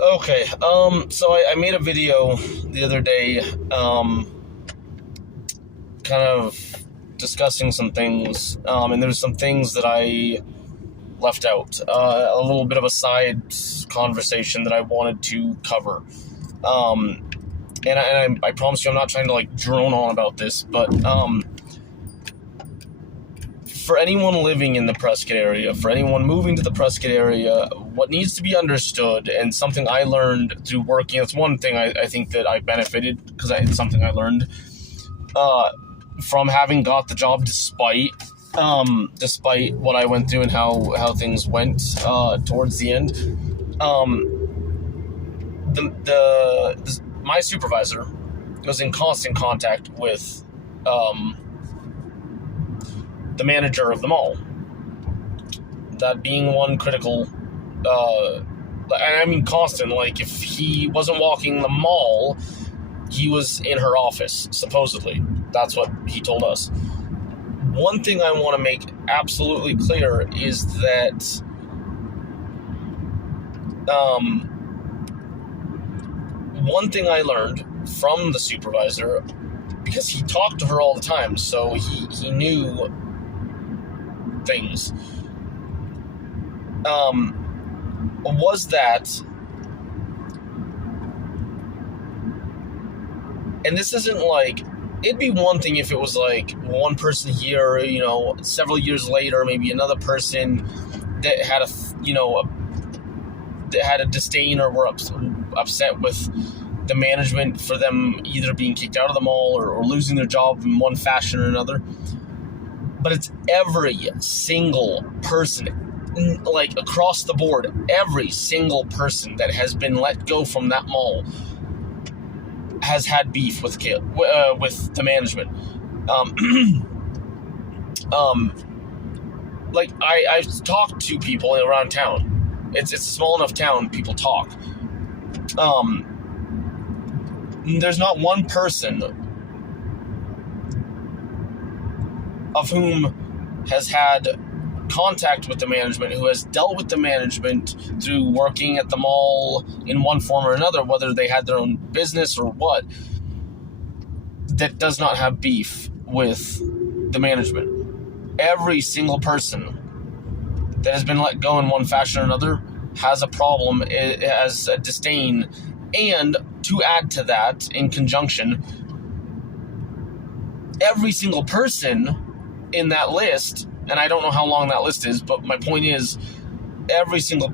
Okay, so I made a video the other day, kind of discussing some things, and there's some things that I left out. A little bit of a side conversation that I wanted to cover. I promise you I'm not trying to, drone on about this, but, for anyone living in the Prescott area, for anyone moving to the Prescott area, what needs to be understood, and something I learned through working, it's one thing I think that I benefited, because it's something I learned from having got the job despite what I went through and how things went towards the end. My supervisor was in constant contact with the manager of the mall. That being one critical, and I mean constant, if he wasn't walking the mall, he was in her office, supposedly. That's what he told us. One thing I want to make absolutely clear is that one thing I learned from the supervisor, because he talked to her all the time, so he knew things, was that, and this isn't it'd be one thing if it was one person here, several years later, maybe another person that had that had a disdain or were upset with the management for them either being kicked out of the mall or losing their job in one fashion or another. But it's every single person, across the board, every single person that has been let go from that mall has had beef with the management. I've talked to people around town. It's a small enough town, people talk. There's not one person of whom has had contact with the management, who has dealt with the management through working at the mall in one form or another, whether they had their own business or what, that does not have beef with the management. Every single person that has been let go in one fashion or another has a problem, has a disdain, and to add to that, in conjunction, every single person in that list, and I don't know how long that list is, but my point is, every single